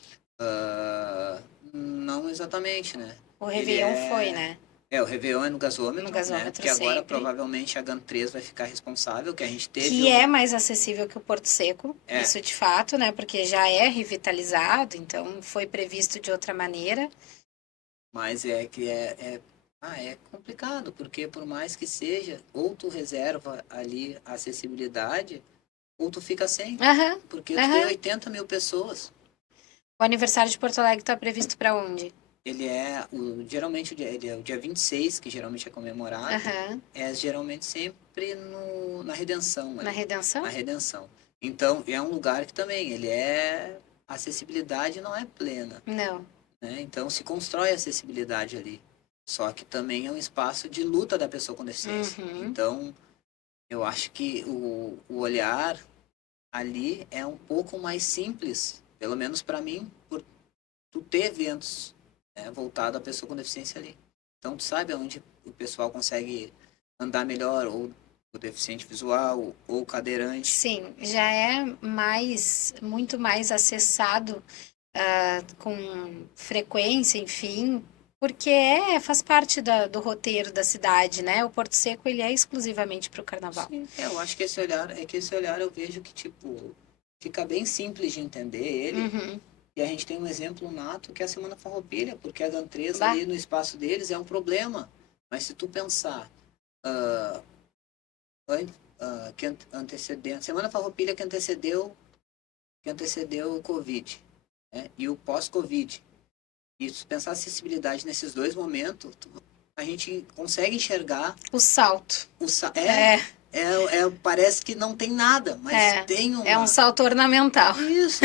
Não exatamente, né? O Réveillon foi, né? O Réveillon é no gasômetro, No gasômetro, né? Porque agora sempre. provavelmente a GAN3 vai ficar responsável, que a gente teve... Que é mais acessível que o Porto Seco, É. isso de fato, né? Porque já é revitalizado, então foi previsto de outra maneira. Mas é complicado, porque por mais que seja, ou tu reserva ali a acessibilidade, ou tu fica sem. Porque tu tem 80 mil pessoas. O aniversário de Porto Alegre está previsto para onde? Ele é, geralmente, ele é o dia 26, que geralmente é comemorado. É geralmente sempre na Redenção. Na Redenção? Na Redenção. Então, é um lugar que também, a acessibilidade não é plena. Não. Né? Então, se constrói acessibilidade ali. Só que também é um espaço de luta da pessoa com deficiência. Então, eu acho que o olhar ali é um pouco mais simples, pelo menos para mim, por tu ter eventos, né, voltado à pessoa com deficiência ali. Então, tu sabe aonde o pessoal consegue andar melhor, ou o deficiente visual, ou o cadeirante. Sim, já é muito mais acessado com frequência, enfim, porque faz parte do roteiro da cidade, né? O Porto Seco, ele é exclusivamente para o carnaval. Sim, eu acho que esse olhar eu vejo que, tipo, fica bem simples de entender ele. E a gente tem um exemplo nato que é a Semana Farroupilha, porque a GAN3 ali no espaço deles é um problema. Mas se tu pensar que antecedente, Semana Farroupilha que antecedeu o Covid, né? E o pós-Covid. E se pensar acessibilidade nesses dois momentos, a gente consegue enxergar o salto. Parece que não tem nada, mas tem uma... É um salto ornamental. Isso.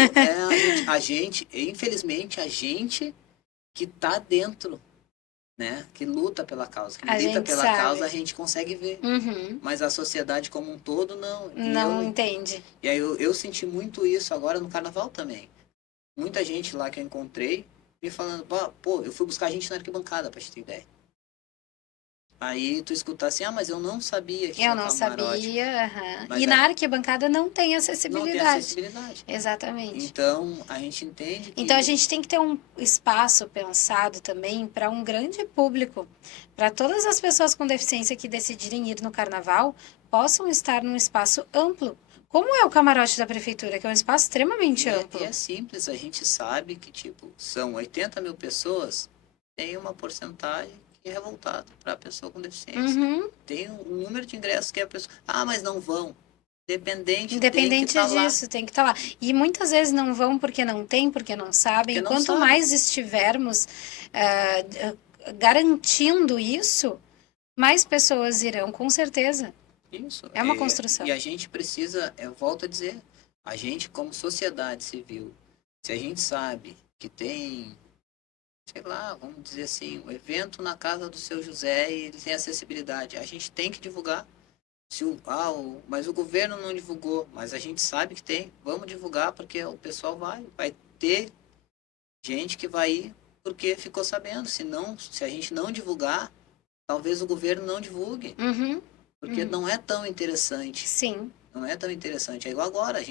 A gente, infelizmente, a gente que tá dentro, né? Que luta pela causa, que A milita gente pela sabe. causa, a gente consegue ver. Uhum. Mas a sociedade como um todo, não. Não entende. E aí eu senti muito isso agora no carnaval também. Muita gente lá que eu encontrei me falando, pô, eu fui buscar gente na arquibancada, pra te ter ideia. Aí tu escutar assim, mas eu não sabia que Eu tinha não camarote. sabia. Aham. Mas E na arquibancada não tem não tem acessibilidade. acessibilidade. Exatamente. Então, a gente entende que... Então a gente tem que ter um espaço pensado também para um grande público, para todas as pessoas com deficiência que decidirem ir no carnaval possam estar num espaço amplo. Como é o camarote da prefeitura, que é um espaço extremamente E amplo. é simples, a gente sabe que, tipo, são 80 mil pessoas, tem uma porcentagem que é voltada para a pessoa com deficiência. Uhum. Tem um número de ingressos que a pessoa... mas não vão. Dependente tem que Independente estar lá. disso, tem que estar lá. E muitas vezes não vão porque não tem, porque não sabem. Porque não Quanto sabem. mais estivermos garantindo isso, mais pessoas irão, com certeza. Isso. É uma construção. E a gente precisa, eu volto a dizer, a gente como sociedade civil, se a gente sabe que tem, sei lá, vamos dizer assim, um evento na casa do seu José e ele tem acessibilidade, a gente tem que divulgar. Se mas o governo não divulgou, mas a gente sabe que tem, vamos divulgar porque o pessoal vai ter gente que vai ir porque ficou sabendo. Se a gente não divulgar, talvez o governo não divulgue. Uhum. Porque não é tão interessante. Sim. Não é tão interessante. É igual agora,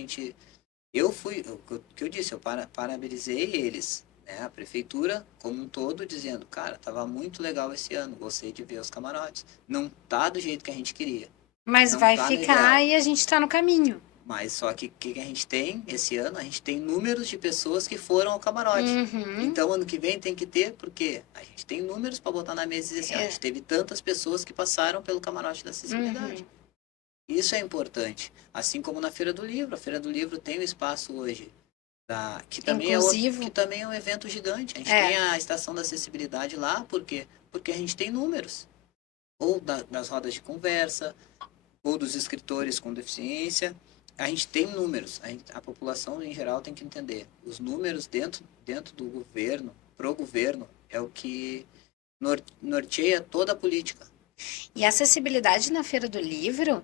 eu fui, o que eu disse, eu parabenizei eles, né? A prefeitura como um todo dizendo, cara, tava muito legal esse ano, gostei de ver os camarotes. Não tá do jeito que a gente queria. Mas Não vai tá no ficar ideal. e a gente está no caminho. Mas só que o que a gente tem esse ano? A gente tem números de pessoas que foram ao camarote. Uhum. Então, ano que vem tem que ter, porque a gente tem números para botar na mesa e dizer assim, a gente teve tantas pessoas que passaram pelo camarote da acessibilidade. Uhum. Isso é importante. Assim como na Feira do Livro. A Feira do Livro tem um espaço hoje, que também Inclusivo. que também é um evento gigante. A gente tem a estação da acessibilidade lá, por quê? Porque a gente tem números. Ou das rodas de conversa, ou dos escritores com deficiência. A gente tem números. A população em geral tem que entender. Os números dentro do governo, pro governo, é o que norteia toda a política. E a acessibilidade na Feira do Livro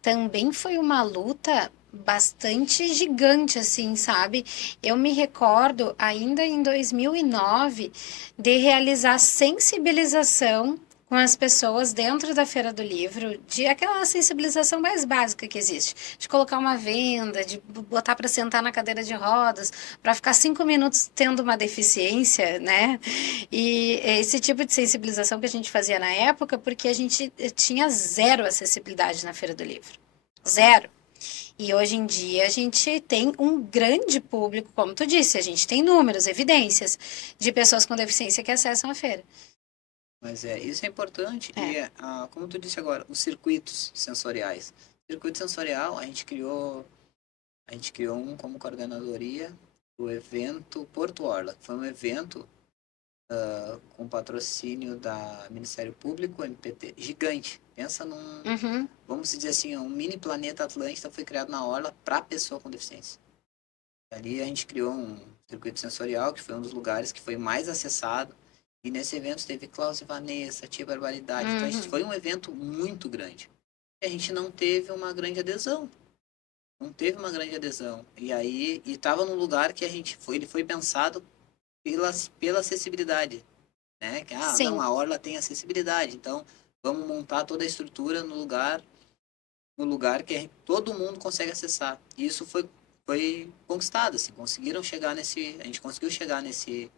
também foi uma luta bastante gigante, assim, sabe? Eu me recordo, ainda em 2009, de realizar sensibilização com as pessoas dentro da Feira do Livro, de aquela sensibilização mais básica que existe, de colocar uma venda, de botar para sentar na cadeira de rodas, para ficar 5 minutos tendo uma deficiência, né? E esse tipo de sensibilização que a gente fazia na época, porque a gente tinha zero acessibilidade na Feira do Livro. Zero. E hoje em dia a gente tem um grande público, como tu disse, a gente tem números, evidências de pessoas com deficiência que acessam a feira. Mas isso é importante. E, como tu disse agora, os circuitos sensoriais. Circuito sensorial, a gente criou um como coordenadoria do evento Porto Orla. Foi um evento com patrocínio da Ministério Público, MPT, gigante. Pensa num, vamos dizer assim, um mini planeta Atlântida foi criado na Orla para pessoa com deficiência. Ali a gente criou um circuito sensorial, que foi um dos lugares que foi mais acessado. E nesse evento teve Klaus e Vanessa, Tia Barbaridade. Então, foi um evento muito grande. E a gente não teve uma grande adesão. Não teve uma grande adesão. E aí, estava num lugar que ele foi pensado pela acessibilidade. Né? Que, não, a Orla tem acessibilidade. Então, vamos montar toda a estrutura no lugar que todo mundo consegue acessar. E isso foi conquistado, assim. A gente conseguiu chegar nesse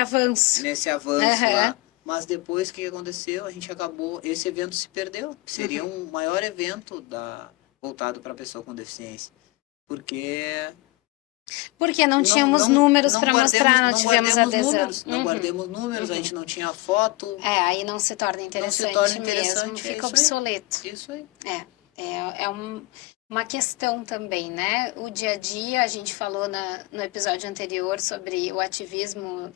avanço. Nesse avanço lá. Mas depois, o que aconteceu? A gente acabou... Esse evento se perdeu. Seria um maior evento voltado para a pessoa com deficiência. Porque não tínhamos números para mostrar, não tivemos adesão. Não guardemos números, a gente não tinha foto. Aí não se torna interessante mesmo, fica obsoleto. Isso aí. uma questão também, né? O dia a dia, a gente falou no episódio anterior sobre o ativismo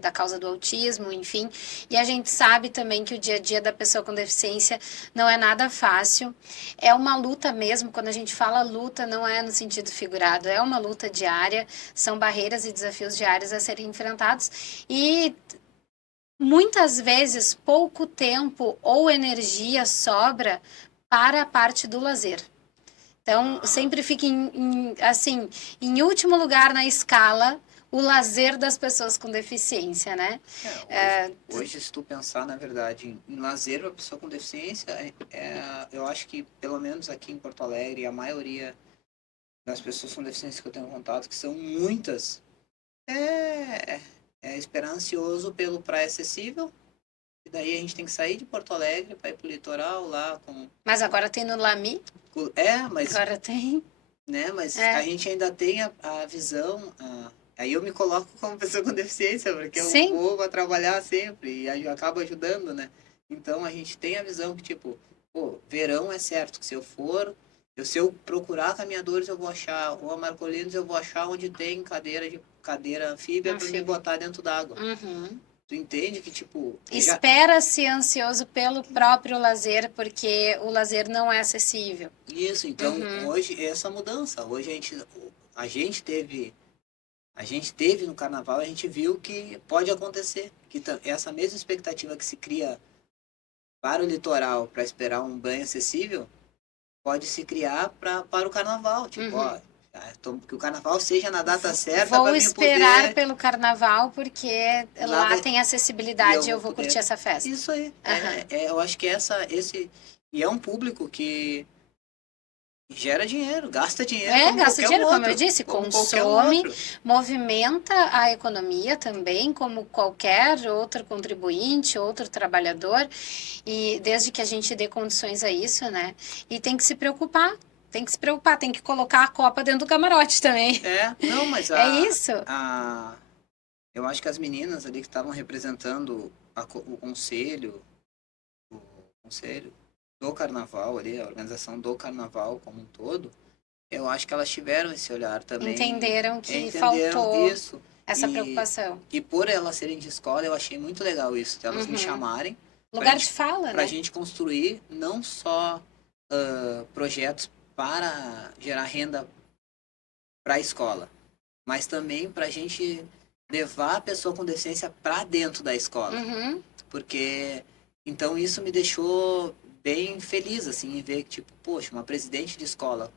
da causa do autismo, enfim, e a gente sabe também que o dia a dia da pessoa com deficiência não é nada fácil. É uma luta mesmo, quando a gente fala luta, não é no sentido figurado, é uma luta diária, são barreiras e desafios diários a serem enfrentados e muitas vezes pouco tempo ou energia sobra para a parte do lazer. Então, sempre fica assim, em último lugar na escala o lazer das pessoas com deficiência, né? Hoje, se tu pensar, na verdade, em lazer para pessoa com deficiência, eu acho que, pelo menos aqui em Porto Alegre, a maioria das pessoas com deficiência que eu tenho contato, que são muitas, é esperar ansioso pelo praia acessível, e daí a gente tem que sair de Porto Alegre para ir pro litoral lá com... Mas agora tem no Lami, Mas agora tem. né? Mas a gente ainda tem a visão. Aí eu me coloco como pessoa com deficiência, porque eu Sim. vou pra trabalhar sempre e aí eu acabo ajudando, né? Então a gente tem a visão que, tipo, pô, verão é certo, que se eu for, se eu procurar caminhadores, eu vou achar, ou a Marcolinos, eu vou achar onde tem cadeira anfíbia para me botar dentro d'água. Uhum. Tu entende que, tipo... Espera-se ansioso pelo próprio lazer, porque o lazer não é acessível. Isso, então hoje essa mudança. Hoje a gente teve no carnaval, a gente viu que pode acontecer. Que essa mesma expectativa que se cria para o litoral para esperar um banho acessível, pode se criar para o carnaval. Tipo, ó, que o carnaval seja na data certa para mim esperar poder... pelo carnaval porque lá tem acessibilidade e eu vou curtir essa festa. Isso aí. Eu acho que esse... E é um público que gera dinheiro, gasta dinheiro Gasta dinheiro, outro, como eu disse, consome, movimenta a economia também, como qualquer outro contribuinte, outro trabalhador, e desde que a gente dê condições a isso, né? E tem que se preocupar, tem que colocar a copa dentro do camarote também. Não, mas é isso. Eu acho que as meninas ali que estavam representando o conselho do carnaval ali, a organização do carnaval como um todo, eu acho que elas tiveram esse olhar também. Entenderam que faltou isso. Essa preocupação. E por elas serem de escola, eu achei muito legal isso, de elas me chamarem. Lugar de fala, pra né? gente construir não só projetos para gerar renda para a escola, mas também para a gente levar a pessoa com deficiência para dentro da escola. Porque, então, isso me deixou bem feliz, assim, em ver que, tipo, poxa, uma presidente de escola,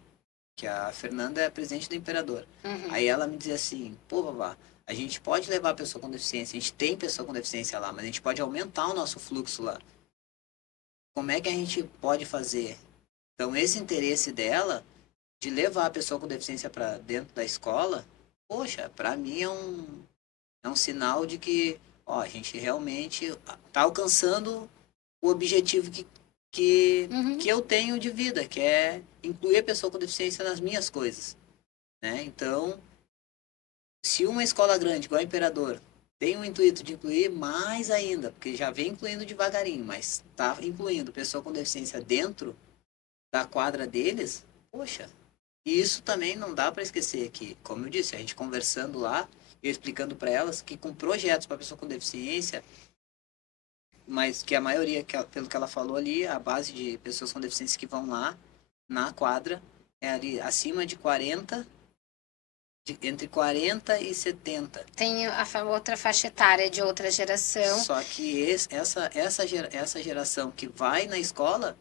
que a Fernanda é a presidente do Imperador. Aí ela me dizia assim, pô, babá, a gente pode levar a pessoa com deficiência, a gente tem pessoa com deficiência lá, mas a gente pode aumentar o nosso fluxo lá. Como é que a gente pode fazer? Então, esse interesse dela de levar a pessoa com deficiência para dentro da escola, poxa, para mim é um sinal de que, ó, a gente realmente está alcançando o objetivo que eu tenho de vida, que é incluir a pessoa com deficiência nas minhas coisas, né? Então, se uma escola grande, igual a Imperador, tem o intuito de incluir mais ainda, porque já vem incluindo devagarinho, mas está incluindo pessoa com deficiência dentro da quadra deles, poxa, e isso também não dá para esquecer que, como eu disse, a gente conversando lá, eu explicando para elas que com projetos para pessoa com deficiência, mas que a maioria, pelo que ela falou ali, a base de pessoas com deficiência que vão lá na quadra é ali acima de 40, entre 40 e 70. Tem a outra faixa etária de outra geração. Só que essa geração que vai na escola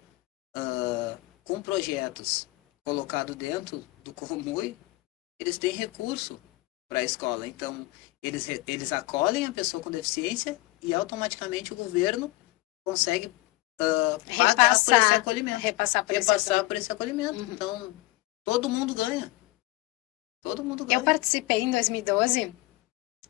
com projetos colocados dentro do Comui, eles têm recurso para a escola. Então, eles acolhem a pessoa com deficiência e automaticamente o governo consegue pagar por esse acolhimento. Repassar por esse acolhimento. Então, todo mundo ganha. Todo mundo ganha. Eu participei em 2012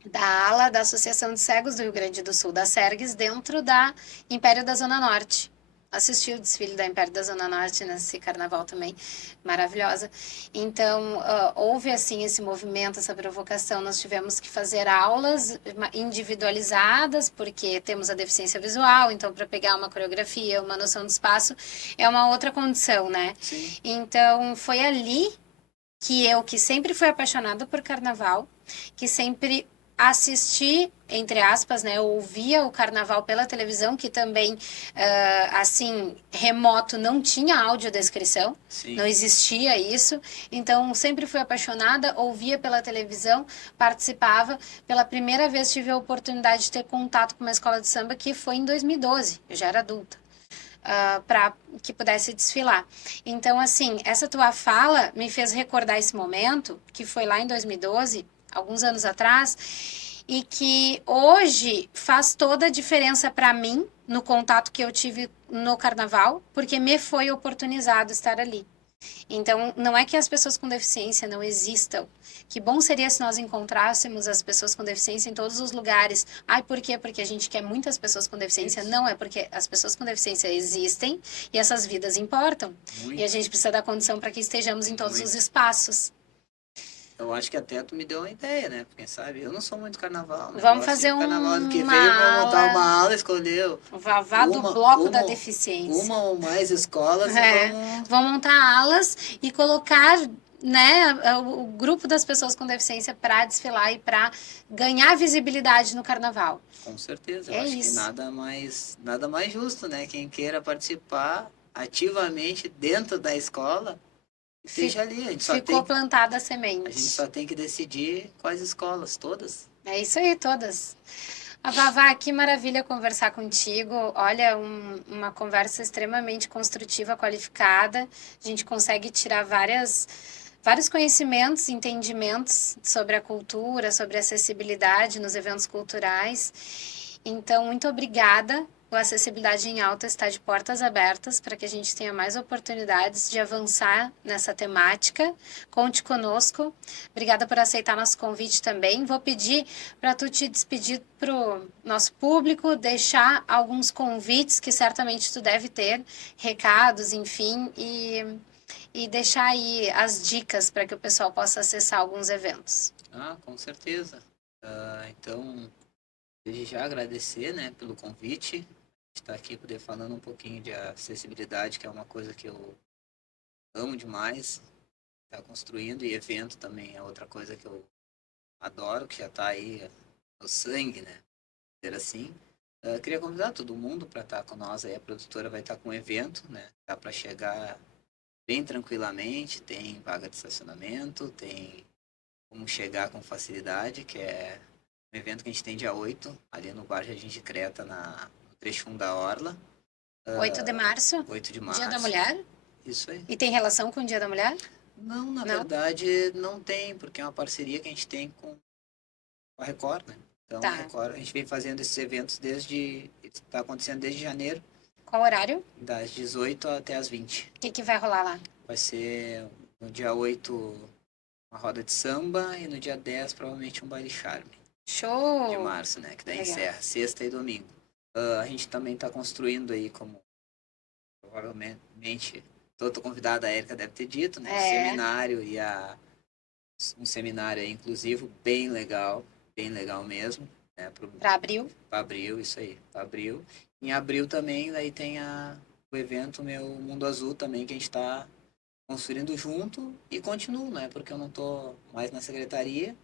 da ala da Associação de Cegos do Rio Grande do Sul, da SERGS, dentro da Império da Zona Norte. Assisti o desfile da Império da Zona Norte nesse carnaval também, maravilhosa. Então, houve assim esse movimento, essa provocação. Nós tivemos que fazer aulas individualizadas, porque temos a deficiência visual, então para pegar uma coreografia, uma noção de espaço, é uma outra condição, né? Sim. Então, foi ali que eu, que sempre fui apaixonada por carnaval, que sempre assisti, entre aspas, né, eu ouvia o carnaval pela televisão, que também, assim, remoto, não tinha audiodescrição, Sim. não existia isso, então sempre fui apaixonada, ouvia pela televisão, participava, pela primeira vez tive a oportunidade de ter contato com uma escola de samba, que foi em 2012, eu já era adulta. Para que pudesse desfilar. Então, assim, essa tua fala me fez recordar esse momento, que foi lá em 2012, alguns anos atrás, e que hoje faz toda a diferença para mim, no contato que eu tive no carnaval, porque me foi oportunizado estar ali. Então, não é que as pessoas com deficiência não existam. Que bom seria se nós encontrássemos as pessoas com deficiência em todos os lugares. Ai, por quê? Porque a gente quer muitas pessoas com deficiência? Isso. Não, é porque as pessoas com deficiência existem e essas vidas importam. Muito. E a gente precisa dar condição para que estejamos em todos Muito. os espaços. Eu acho que até tu me deu uma ideia, né? Porque, sabe, eu não sou muito carnaval, né? Vamos fazer carnaval ano que uma vem, vamos montar aula, uma aula, escolheu o Vavá do Bloco da Deficiência. uma ou mais escolas e vamos montar alas e colocar, né, o grupo das pessoas com deficiência para desfilar e para ganhar visibilidade no carnaval. Com certeza, eu É acho isso. que nada mais justo, né? Quem queira participar ativamente dentro da escola, esteja ali. Ficou plantada a A gente semente. só tem que decidir quais escolas, todas. É isso aí, todas. A Vavá, que maravilha conversar contigo. Olha, uma conversa extremamente construtiva, qualificada. A gente consegue tirar vários conhecimentos, entendimentos sobre a cultura, sobre a acessibilidade nos eventos culturais. Então, muito obrigada. O Acessibilidade em Alta está de portas abertas para que a gente tenha mais oportunidades de avançar nessa temática. Conte conosco. Obrigada por aceitar nosso convite também. Vou pedir para tu te despedir para o nosso público, deixar alguns convites que certamente tu deve ter, recados, enfim, e deixar aí as dicas para que o pessoal possa acessar alguns eventos. Com certeza. Então, desde já agradecer, né, pelo convite. Estar aqui poder falando um pouquinho de acessibilidade, que é uma coisa que eu amo demais. Estar construindo, e evento também é outra coisa que eu adoro, que já está aí no sangue, né? Dizer assim. Queria convidar todo mundo para estar com nós aí. A produtora vai estar com um evento, né? Dá para chegar bem tranquilamente, tem vaga de estacionamento, tem como chegar com facilidade, que é um evento que a gente tem dia 8, ali no Bar Jardim de Creta, no trecho 1 da Orla. 8 de março? 8 de março. Dia da Mulher? Isso aí. E tem relação com o Dia da Mulher? Não, na verdade não tem, porque é uma parceria que a gente tem com a Record, né? Então, Tá. a Record, a gente vem fazendo esses eventos está acontecendo desde janeiro, Qual horário? das 18 até as 20. O que vai rolar lá? Vai ser no dia 8 uma roda de samba e no dia 10 provavelmente um baile charme Show! de março, né? Que daí Legal. encerra sexta e domingo. A gente também está construindo aí, como provavelmente toda convidada, a Érica deve ter dito, né? Um seminário um seminário aí inclusivo bem legal mesmo, né? Para abril? Para abril, isso aí, para abril. Em abril também, daí tem o evento Meu Mundo Azul também, que a gente está construindo junto e continuo, né? Porque eu não tô mais na secretaria,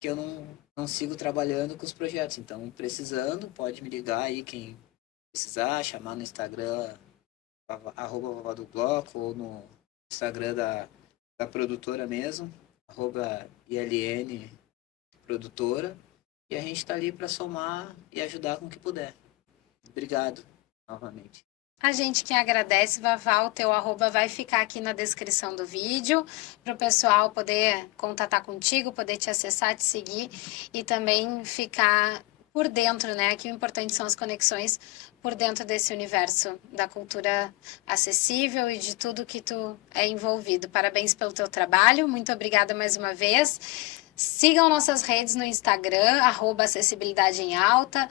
que eu não sigo trabalhando com os projetos. Então, precisando, pode me ligar aí quem precisar, chamar no Instagram, @Vavá do Bloco, ou no Instagram da produtora mesmo, @ILN Produtora. E a gente está ali para somar e ajudar com o que puder. Obrigado, novamente. A gente que agradece, Vavá, o teu arroba vai ficar aqui na descrição do vídeo, para o pessoal poder contatar contigo, poder te acessar, te seguir e também ficar por dentro, né? Que o importante são as conexões por dentro desse universo da cultura acessível e de tudo que tu é envolvido. Parabéns pelo teu trabalho, muito obrigada mais uma vez. Sigam nossas redes no Instagram, @acessibilidade em alta,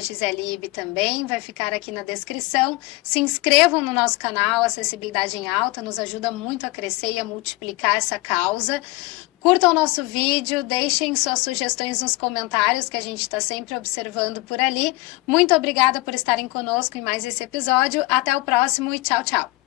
@GiselleIB também, vai ficar aqui na descrição. Se inscrevam no nosso canal Acessibilidade em Alta, nos ajuda muito a crescer e a multiplicar essa causa. Curtam o nosso vídeo, deixem suas sugestões nos comentários, que a gente está sempre observando por ali. Muito obrigada por estarem conosco em mais esse episódio. Até o próximo e tchau, tchau!